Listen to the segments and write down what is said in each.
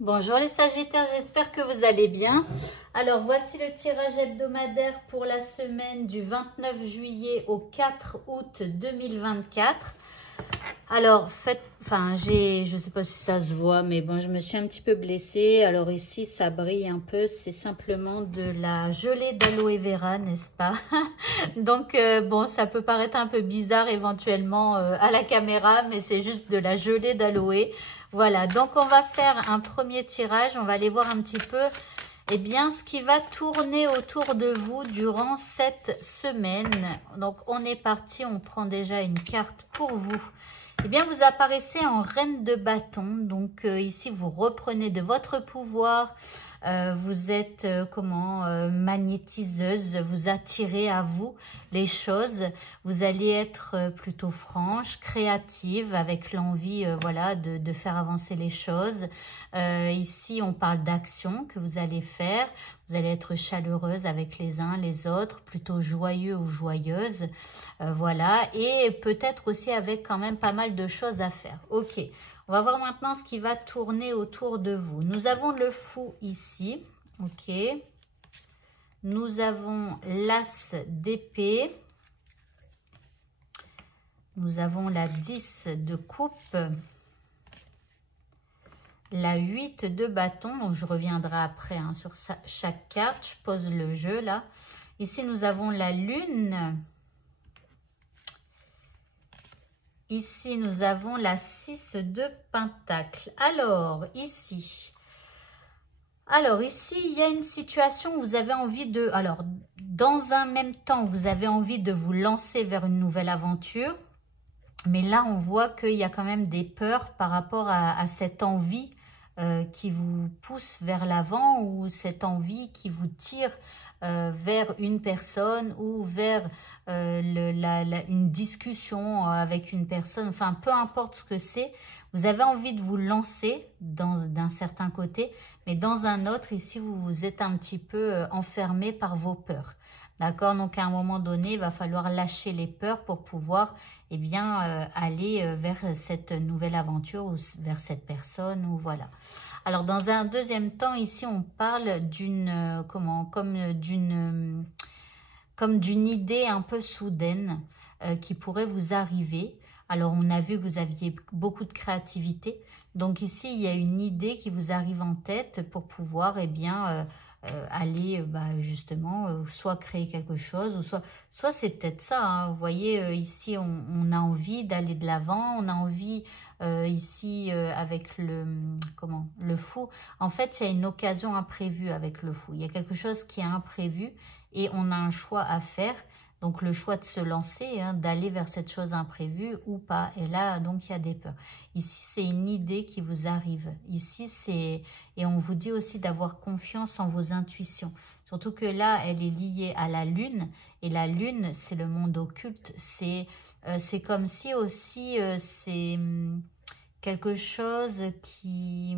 Bonjour les Sagittaires, j'espère que vous allez bien. Alors voici le tirage hebdomadaire pour la semaine du 29 juillet au 4 août 2024. Alors je sais pas si ça se voit, mais bon, je me suis un petit peu blessée. Alors ici ça brille un peu, c'est simplement de la gelée d'aloe vera, n'est-ce pas? Donc bon, ça peut paraître un peu bizarre éventuellement à la caméra, mais c'est juste de la gelée d'aloe. Voilà, donc on va faire un premier tirage, on va aller voir un petit peu ce qui va tourner autour de vous durant cette semaine. Donc on est parti, on prend déjà une carte pour vous. Vous apparaissez en reine de bâton, donc ici vous reprenez de votre pouvoir. Vous êtes magnétiseuse, vous attirez à vous les choses. Vous allez être plutôt franche, créative, avec l'envie de faire avancer les choses. Ici, on parle d'action que vous allez faire. Vous allez être chaleureuse avec les uns, les autres, plutôt joyeux ou joyeuse. Voilà, et peut-être aussi avec quand même pas mal de choses à faire. Ok. On va voir maintenant ce qui va tourner autour de vous. Nous avons le fou ici. Ok. Nous avons l'as d'épée. Nous avons la 10 de coupe. La 8 de bâton. Donc je reviendrai après sur chaque carte. Je pose le jeu là. Ici, nous avons la lune. Ici, nous avons la 6 de pentacle. Alors, ici, il y a une situation où vous avez envie de... Alors, dans un même temps, vous avez envie de vous lancer vers une nouvelle aventure. Mais là, on voit qu'il y a quand même des peurs par rapport à cette envie qui vous pousse vers l'avant ou cette envie qui vous tire vers une personne ou vers une discussion avec une personne. Enfin, peu importe ce que c'est, vous avez envie de vous lancer d'un certain côté, mais dans un autre, ici, vous êtes un petit peu enfermé par vos peurs. D'accord? Donc, à un moment donné, il va falloir lâcher les peurs pour pouvoir aller vers cette nouvelle aventure ou vers cette personne ou voilà. Alors, dans un deuxième temps, ici, on parle d'une comme d'une idée un peu soudaine qui pourrait vous arriver. Alors, on a vu que vous aviez beaucoup de créativité. Donc, ici, il y a une idée qui vous arrive en tête pour pouvoir, aller justement soit créer quelque chose ou soit c'est peut-être ça, hein. Vous voyez ici on a envie d'aller de l'avant, on a envie ici avec le fou, en fait il y a une occasion imprévue avec le fou, il y a quelque chose qui est imprévu et on a un choix à faire. Donc, le choix de se lancer, hein, d'aller vers cette chose imprévue ou pas. Et là, donc, il y a des peurs. Ici, c'est une idée qui vous arrive. Ici, c'est... Et on vous dit aussi d'avoir confiance en vos intuitions. Surtout que là, elle est liée à la lune. Et la lune, c'est le monde occulte. C'est comme si aussi, c'est quelque chose qui...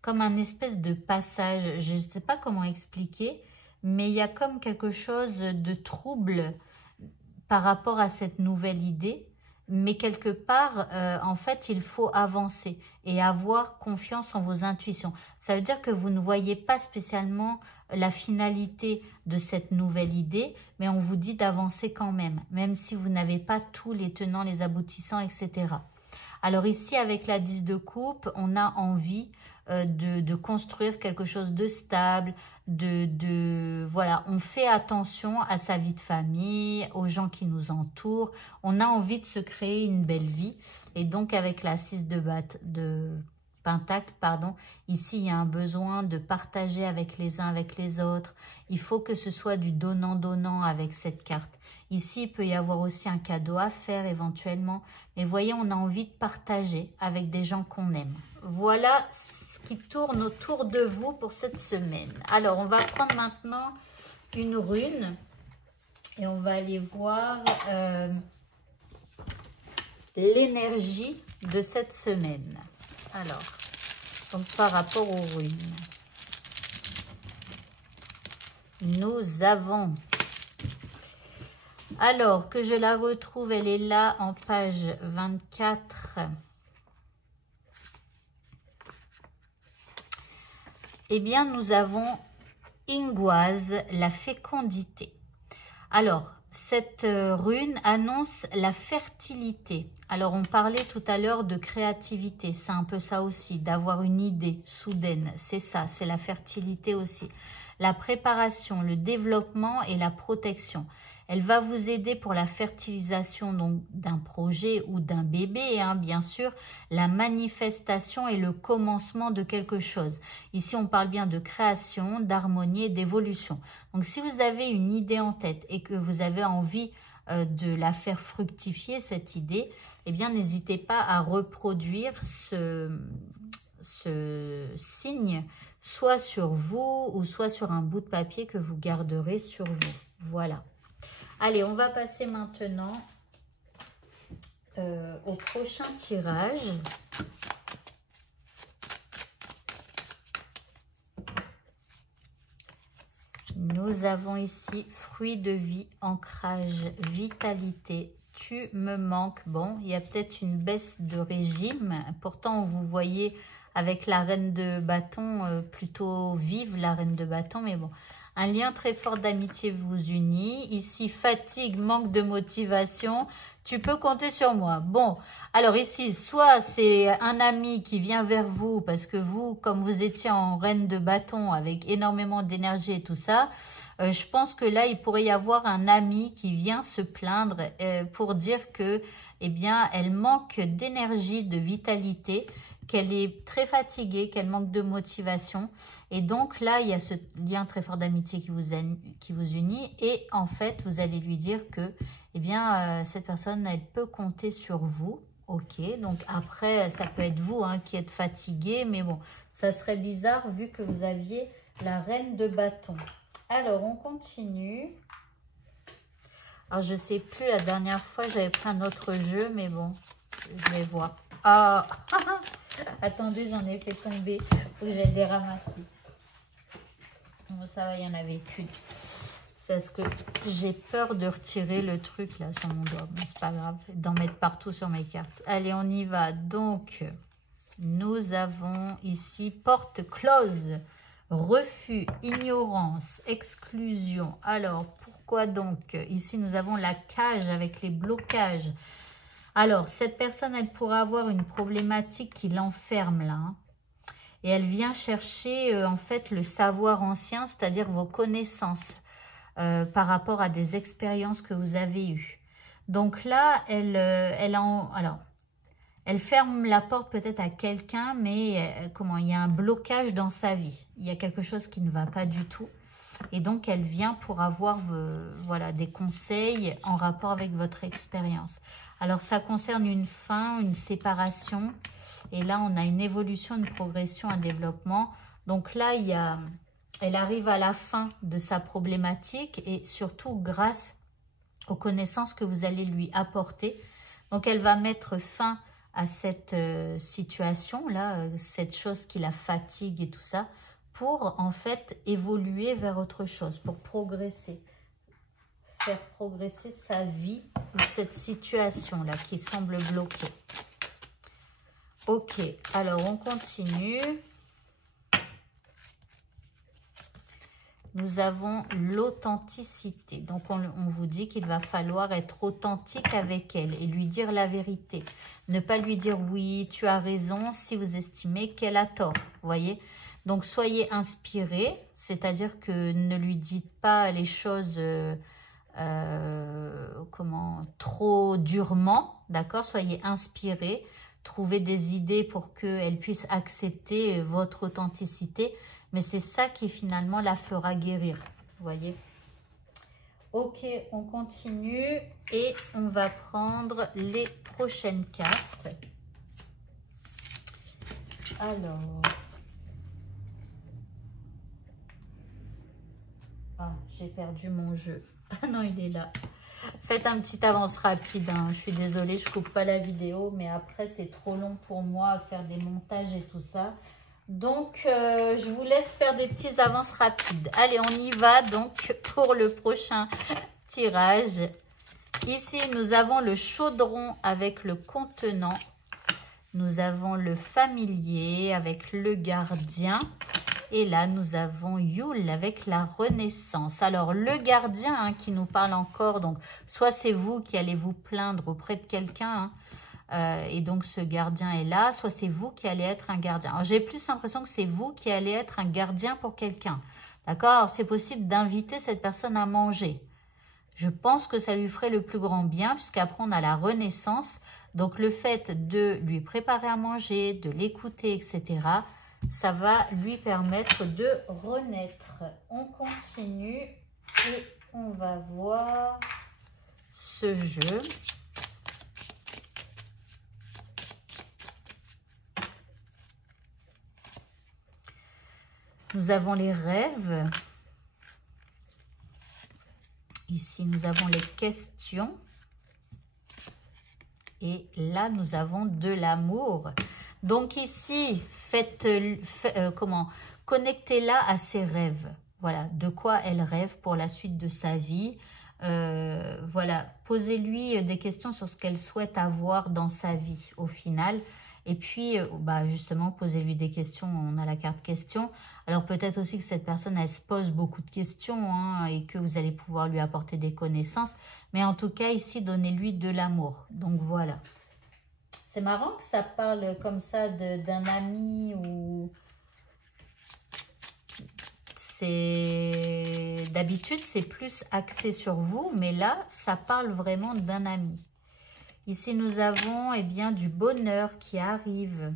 Comme un espèce de passage. Je ne sais pas comment expliquer. Mais il y a comme quelque chose de trouble par rapport à cette nouvelle idée. Mais quelque part, en fait, il faut avancer et avoir confiance en vos intuitions. Ça veut dire que vous ne voyez pas spécialement la finalité de cette nouvelle idée, mais on vous dit d'avancer quand même si vous n'avez pas tous les tenants, les aboutissants, etc. Alors ici, avec la 10 de coupe, on a envie de construire quelque chose de stable, voilà, on fait attention à sa vie de famille, aux gens qui nous entourent. On a envie de se créer une belle vie. Et donc, avec la 6 de pentacle, pardon, ici, il y a un besoin de partager avec les uns, avec les autres. Il faut que ce soit du donnant-donnant avec cette carte. Ici, il peut y avoir aussi un cadeau à faire éventuellement. Mais voyez, on a envie de partager avec des gens qu'on aime. Voilà ce qui tourne autour de vous pour cette semaine. Alors, on va prendre maintenant une rune et on va aller voir l'énergie de cette semaine. Alors, donc par rapport aux runes, nous avons... Alors, que je la retrouve, elle est là en page 24. eh bien, nous avons Ingoise, la fécondité. Alors, cette rune annonce la fertilité. Alors, on parlait tout à l'heure de créativité. C'est un peu ça aussi, d'avoir une idée soudaine. C'est ça, c'est la fertilité aussi. La préparation, le développement et la protection. Elle va vous aider pour la fertilisation donc d'un projet ou d'un bébé, hein, bien sûr, la manifestation et le commencement de quelque chose. Ici, on parle bien de création, d'harmonie et d'évolution. Donc, si vous avez une idée en tête et que vous avez envie de la faire fructifier, cette idée, eh bien, n'hésitez pas à reproduire ce signe, soit sur vous ou soit sur un bout de papier que vous garderez sur vous. Voilà. Allez, on va passer maintenant au prochain tirage. Nous avons ici fruit de vie, ancrage, vitalité. Tu me manques. Bon, il y a peut-être une baisse de régime. Pourtant, vous voyez avec la reine de bâton, plutôt vive la reine de bâton, mais bon. Un lien très fort d'amitié vous unit. Ici, fatigue, manque de motivation. Tu peux compter sur moi. Bon, alors ici, soit c'est un ami qui vient vers vous parce que vous, comme vous étiez en reine de bâton avec énormément d'énergie et tout ça, je pense que là, il pourrait y avoir un ami qui vient se plaindre pour dire que, eh bien, elle manque d'énergie, de vitalité, qu'elle est très fatiguée, qu'elle manque de motivation. Et donc là, il y a ce lien très fort d'amitié qui vous unit. Et en fait, vous allez lui dire que, eh bien, cette personne, elle peut compter sur vous. Ok, donc après, ça peut être vous hein, qui êtes fatigué. Mais bon, ça serait bizarre vu que vous aviez la reine de bâton. Alors, on continue. Alors, je sais plus, la dernière fois, j'avais pris un autre jeu. Mais bon, je vais voir. Ah, attendez, j'en ai fait tomber. Faut que j'aille les ramasser. Bon, ça va, il n'y en avait qu'une. C'est parce que j'ai peur de retirer le truc là sur mon doigt. Mais c'est pas grave, d'en mettre partout sur mes cartes. Allez, on y va. Donc, nous avons ici porte close, refus, ignorance, exclusion. Alors, pourquoi donc? Ici, nous avons la cage avec les blocages. Alors, cette personne, elle pourra avoir une problématique qui l'enferme là. Hein. Et elle vient chercher en fait le savoir ancien, c'est-à-dire vos connaissances par rapport à des expériences que vous avez eues. Donc là, elle ferme la porte peut-être à quelqu'un, mais il y a un blocage dans sa vie. Il y a quelque chose qui ne va pas du tout. Et donc, elle vient pour avoir voilà, des conseils en rapport avec votre expérience. Alors, ça concerne une fin, une séparation. Et là, on a une évolution, une progression, un développement. Donc là, elle arrive à la fin de sa problématique et surtout grâce aux connaissances que vous allez lui apporter. Donc, elle va mettre fin à cette situation-là, cette chose qui la fatigue et tout ça, pour en fait évoluer vers autre chose, pour progresser, faire progresser sa vie ou cette situation-là qui semble bloquée. Ok, alors on continue. Nous avons l'authenticité. Donc, on vous dit qu'il va falloir être authentique avec elle et lui dire la vérité. Ne pas lui dire « oui, tu as raison » si vous estimez qu'elle a tort. Vous voyez? Donc, soyez inspiré, c'est-à-dire que ne lui dites pas les choses trop durement, d'accord? Soyez inspiré, trouvez des idées pour qu'elle puisse accepter votre authenticité. Mais c'est ça qui finalement la fera guérir, vous voyez. Ok, on continue et on va prendre les prochaines cartes. Alors... Ah, j'ai perdu mon jeu. Ah non, il est là. Faites un petit avance rapide, hein. Je suis désolée, je coupe pas la vidéo, mais après c'est trop long pour moi à faire des montages et tout ça. Donc, je vous laisse faire des petites avances rapides. Allez, on y va donc pour le prochain tirage. Ici, nous avons le chaudron avec le contenant. Nous avons le familier avec le gardien. Et là, nous avons Yule avec la renaissance. Alors, le gardien hein, qui nous parle encore, donc soit c'est vous qui allez vous plaindre auprès de quelqu'un, hein, et donc ce gardien est là, soit c'est vous qui allez être un gardien. Alors, j'ai plus l'impression que c'est vous qui allez être un gardien pour quelqu'un. D'accord? C'est possible d'inviter cette personne à manger. Je pense que ça lui ferait le plus grand bien, puisqu'après on a la renaissance. Donc le fait de lui préparer à manger, de l'écouter, etc., ça va lui permettre de renaître. On continue et on va voir ce jeu. Nous avons les rêves. Ici, nous avons les questions. Et là, nous avons de l'amour. Donc ici, connectez-la à ses rêves. Voilà, de quoi elle rêve pour la suite de sa vie. Voilà, posez-lui des questions sur ce qu'elle souhaite avoir dans sa vie au final. Et puis, justement, posez-lui des questions. On a la carte question. Alors, peut-être aussi que cette personne, elle se pose beaucoup de questions hein, et que vous allez pouvoir lui apporter des connaissances. Mais en tout cas, ici, donnez-lui de l'amour. Donc, voilà. C'est marrant que ça parle comme ça d'un ami ou... D'habitude, c'est plus axé sur vous. Mais là, ça parle vraiment d'un ami. Ici, nous avons eh bien, du bonheur qui arrive.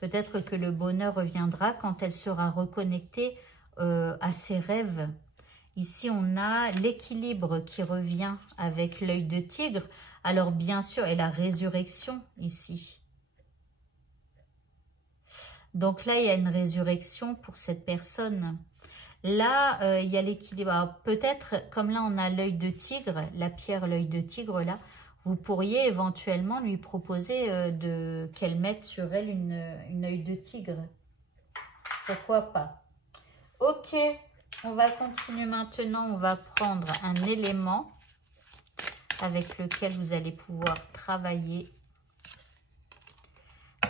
Peut-être que le bonheur reviendra quand elle sera reconnectée à ses rêves. Ici, on a l'équilibre qui revient avec l'œil de tigre. Alors, bien sûr, et la résurrection ici. Donc là, il y a une résurrection pour cette personne. Là, il y a l'équilibre. Peut-être, comme là, on a l'œil de tigre, la pierre, l'œil de tigre, là, vous pourriez éventuellement lui proposer qu'elle mette sur elle une œil de tigre. Pourquoi pas? Ok, on va continuer maintenant. On va prendre un élément avec lequel vous allez pouvoir travailler.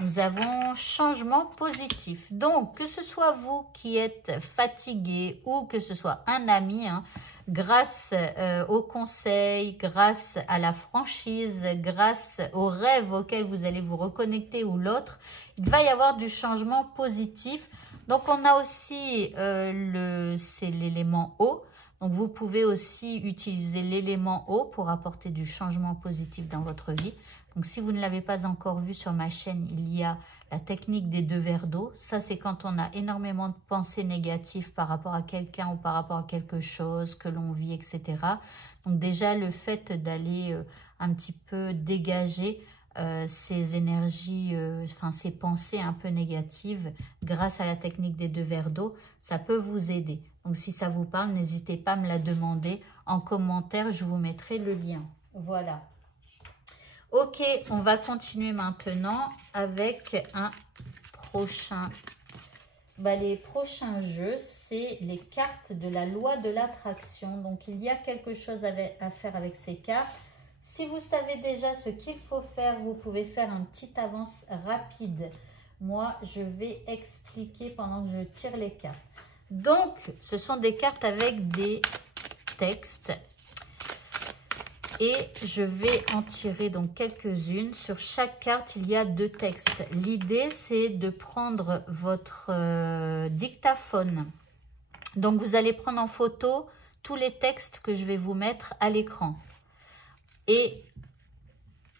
Nous avons changement positif. Donc, que ce soit vous qui êtes fatigué ou que ce soit un ami, hein, grâce au conseil, grâce à la franchise, grâce aux rêves auxquels vous allez vous reconnecter ou l'autre, il va y avoir du changement positif. Donc, on a aussi c'est l'élément eau. Donc, vous pouvez aussi utiliser l'élément eau pour apporter du changement positif dans votre vie. Donc, si vous ne l'avez pas encore vu sur ma chaîne, il y a la technique des 2 verres d'eau. Ça, c'est quand on a énormément de pensées négatives par rapport à quelqu'un ou par rapport à quelque chose que l'on vit, etc. Donc, déjà, le fait d'aller un petit peu dégager ces énergies, ces pensées un peu négatives grâce à la technique des 2 verres d'eau, ça peut vous aider. Donc, si ça vous parle, n'hésitez pas à me la demander en commentaire. Je vous mettrai le lien. Voilà. Ok, on va continuer maintenant avec un prochain. Les prochains jeux, c'est les cartes de la loi de l'attraction. Donc, il y a quelque chose à faire avec ces cartes. Si vous savez déjà ce qu'il faut faire, vous pouvez faire une petite avance rapide. Moi, je vais expliquer pendant que je tire les cartes. Donc, ce sont des cartes avec des textes. Et je vais en tirer donc quelques-unes. Sur chaque carte, il y a 2 textes. L'idée, c'est de prendre votre dictaphone. Donc, vous allez prendre en photo tous les textes que je vais vous mettre à l'écran. Et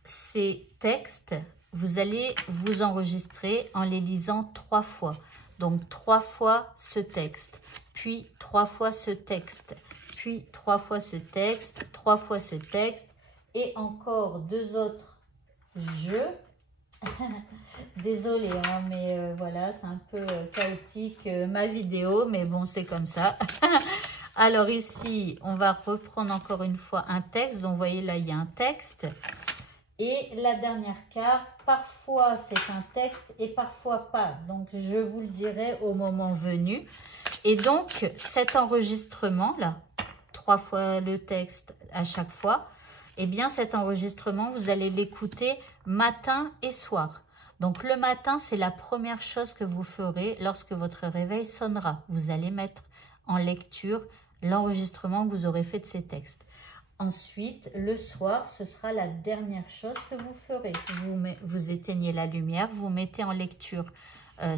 ces textes, vous allez vous enregistrer en les lisant 3 fois. Donc, 3 fois ce texte, puis 3 fois ce texte. Puis 3 fois ce texte, 3 fois ce texte et encore 2 autres jeux. Désolée, hein, mais voilà, c'est un peu chaotique ma vidéo, mais bon, c'est comme ça. Alors ici, on va reprendre encore une fois un texte. Donc, vous voyez, là, il y a un texte. Et la dernière carte, parfois c'est un texte et parfois pas. Donc, je vous le dirai au moment venu. Et donc, cet enregistrement-là, 3 fois le texte à chaque fois, eh bien cet enregistrement, vous allez l'écouter matin et soir. Donc le matin, c'est la première chose que vous ferez lorsque votre réveil sonnera. Vous allez mettre en lecture l'enregistrement que vous aurez fait de ces textes. Ensuite, le soir, ce sera la dernière chose que vous ferez. Vous éteignez la lumière, vous mettez en lecture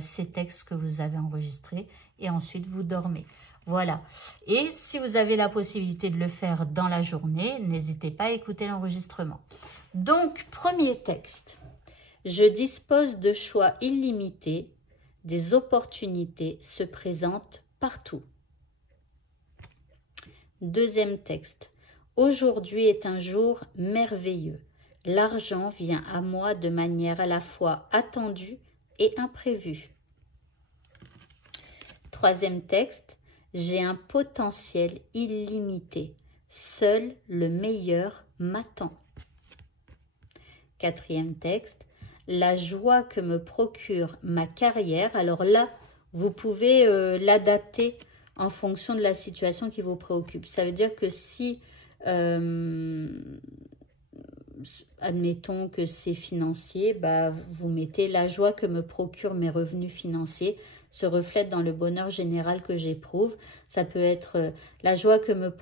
ces textes que vous avez enregistrés et ensuite vous dormez. Voilà. Et si vous avez la possibilité de le faire dans la journée, n'hésitez pas à écouter l'enregistrement. Donc, premier texte. Je dispose de choix illimités, des opportunités se présentent partout. Deuxième texte. Aujourd'hui est un jour merveilleux. L'argent vient à moi de manière à la fois attendue et imprévue. Troisième texte. J'ai un potentiel illimité. Seul le meilleur m'attend. Quatrième texte. La joie que me procure ma carrière. Alors là, vous pouvez l'adapter en fonction de la situation qui vous préoccupe. Ça veut dire que si, admettons que c'est financier, bah, vous mettez la joie que me procurent mes revenus financiers se reflète dans le bonheur général que j'éprouve. Ça peut être la joie que me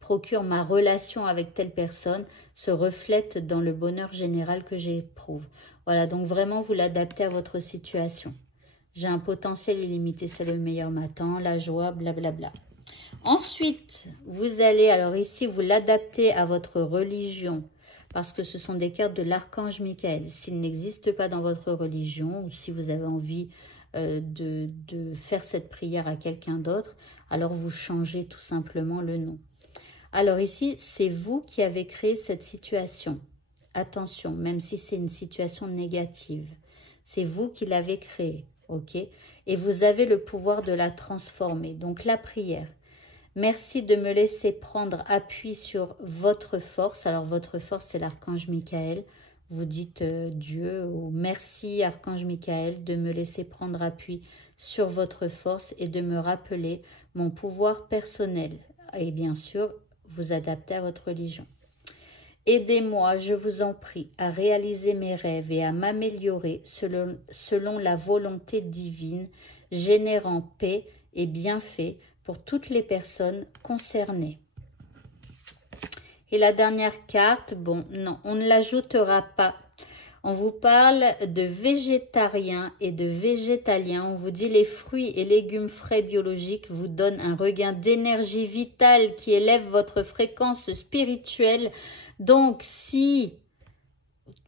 procure ma relation avec telle personne se reflète dans le bonheur général que j'éprouve. Voilà, donc vraiment vous l'adaptez à votre situation. J'ai un potentiel illimité, c'est le meilleur m'attend, la joie, blablabla. Ensuite, vous allez, alors ici, vous l'adaptez à votre religion, parce que ce sont des cartes de l'archange Michael. S'il n'existe pas dans votre religion, ou si vous avez envie de faire cette prière à quelqu'un d'autre, alors vous changez tout simplement le nom. Alors ici, c'est vous qui avez créé cette situation. Attention, même si c'est une situation négative, c'est vous qui l'avez créée. Ok, et vous avez le pouvoir de la transformer. Donc la prière. Merci de me laisser prendre appui sur votre force. Alors votre force, c'est l'archange Michael. Vous dites Dieu ou merci archange Michael de me laisser prendre appui sur votre force et de me rappeler mon pouvoir personnel. Et bien sûr, vous adaptez à votre religion. Aidez-moi, je vous en prie, à réaliser mes rêves et à m'améliorer selon la volonté divine, générant paix et bienfaits pour toutes les personnes concernées. Et la dernière carte, bon, non, on ne l'ajoutera pas. On vous parle de végétariens et de végétaliens. On vous dit les fruits et légumes frais biologiques vous donnent un regain d'énergie vitale qui élève votre fréquence spirituelle. Donc, si,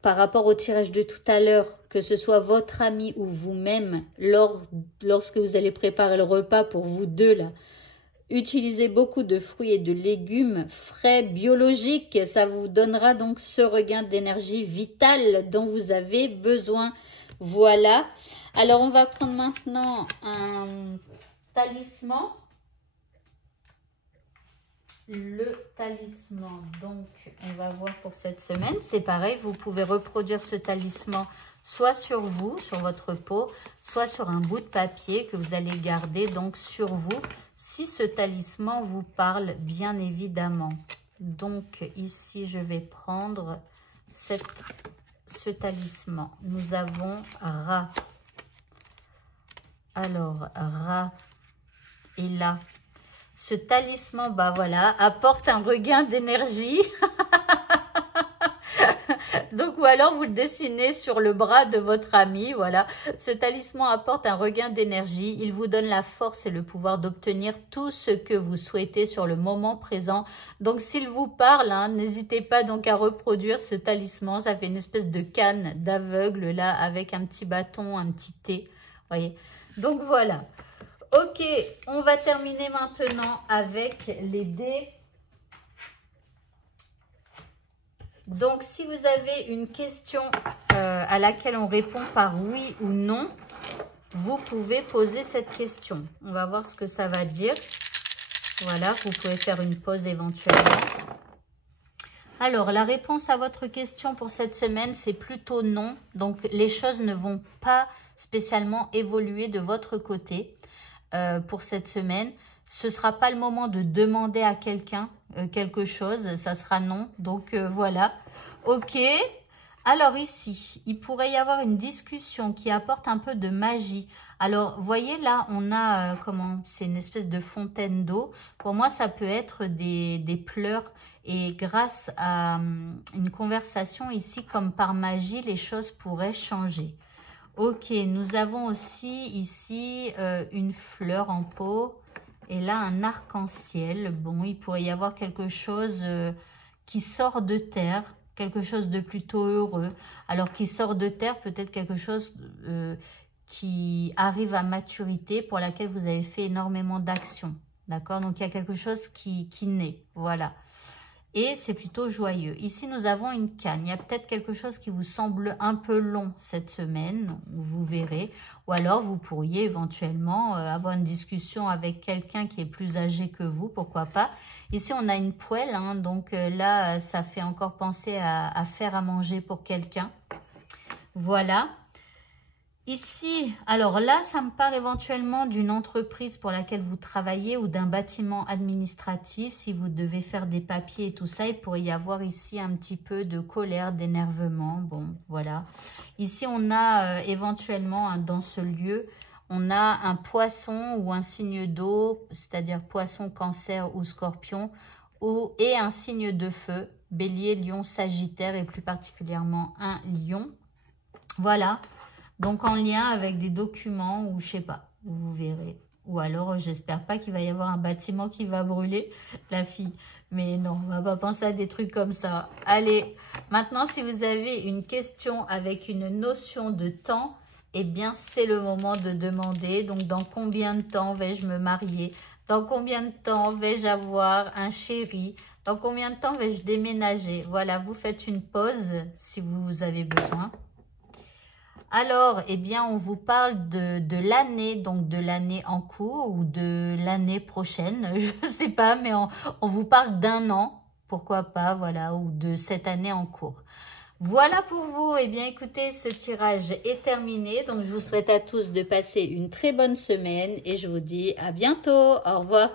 par rapport au tirage de tout à l'heure, que ce soit votre ami ou vous-même, lorsque vous allez préparer le repas pour vous deux, là, utilisez beaucoup de fruits et de légumes frais biologiques. Ça vous donnera donc ce regain d'énergie vitale dont vous avez besoin. Voilà. Alors, on va prendre maintenant un talisman. Le talisman, donc on va voir pour cette semaine, c'est pareil, vous pouvez reproduire ce talisman soit sur vous, sur votre peau, soit sur un bout de papier que vous allez garder donc sur vous, si ce talisman vous parle bien évidemment. Donc ici je vais prendre ce talisman. Nous avons Ra. Alors Ra est là. Ce talisman, bah voilà, apporte un regain d'énergie. Donc, ou alors vous le dessinez sur le bras de votre ami, voilà. Ce talisman apporte un regain d'énergie. Il vous donne la force et le pouvoir d'obtenir tout ce que vous souhaitez sur le moment présent. Donc, s'il vous parle, hein, n'hésitez pas donc à reproduire ce talisman. Ça fait une espèce de canne d'aveugle, là, avec un petit bâton, un petit thé, voyez. Donc, voilà. Ok, on va terminer maintenant avec les dés. Donc, si vous avez une question à laquelle on répond par oui ou non, vous pouvez poser cette question. On va voir ce que ça va dire. Voilà, vous pouvez faire une pause éventuellement. Alors, la réponse à votre question pour cette semaine, c'est plutôt non. Donc, les choses ne vont pas spécialement évoluer de votre côté. Pour cette semaine, ce sera pas le moment de demander à quelqu'un quelque chose, ça sera non. Donc voilà, ok. Alors ici, il pourrait y avoir une discussion qui apporte un peu de magie. Alors, vous voyez là, on a, comment, c'est une espèce de fontaine d'eau. Pour moi, ça peut être des pleurs. Et grâce à une conversation ici, comme par magie, les choses pourraient changer. Ok, nous avons aussi ici une fleur en pot. Et là, un arc-en-ciel. Bon, il pourrait y avoir quelque chose qui sort de terre. Quelque chose de plutôt heureux. Alors, qui sort de terre, peut-être quelque chose qui arrive à maturité pour laquelle vous avez fait énormément d'actions. D'accord? Donc, il y a quelque chose qui naît. Voilà. Et c'est plutôt joyeux. Ici, nous avons une canne. Il y a peut-être quelque chose qui vous semble un peu long cette semaine. Vous verrez. Ou alors, vous pourriez éventuellement avoir une discussion avec quelqu'un qui est plus âgé que vous. Pourquoi pas. Ici, on a une poêle. Hein, donc là, ça fait encore penser à faire à manger pour quelqu'un. Voilà. Ici, alors là, ça me parle éventuellement d'une entreprise pour laquelle vous travaillez ou d'un bâtiment administratif. Si vous devez faire des papiers et tout ça, il pourrait y avoir ici un petit peu de colère, d'énervement. Bon, voilà. Ici, on a éventuellement dans ce lieu, on a un poisson ou un signe d'eau, c'est-à-dire poisson, cancer ou scorpion, et un signe de feu, bélier, lion, sagittaire et plus particulièrement un lion. Voilà. Donc, en lien avec des documents ou je sais pas, vous verrez. Ou alors, j'espère pas qu'il va y avoir un bâtiment qui va brûler, la fille. Mais non, on va pas penser à des trucs comme ça. Allez, maintenant, si vous avez une question avec une notion de temps, eh bien, c'est le moment de demander. Donc, dans combien de temps vais-je me marier? Dans combien de temps vais-je avoir un chéri? Dans combien de temps vais-je déménager? Voilà, vous faites une pause si vous avez besoin. Alors, eh bien, on vous parle de l'année, donc de l'année en cours ou de l'année prochaine, je ne sais pas, mais on vous parle d'un an, pourquoi pas, voilà, ou de cette année en cours. Voilà pour vous. Eh bien, écoutez, ce tirage est terminé, donc je vous souhaite à tous de passer une très bonne semaine et je vous dis à bientôt. Au revoir.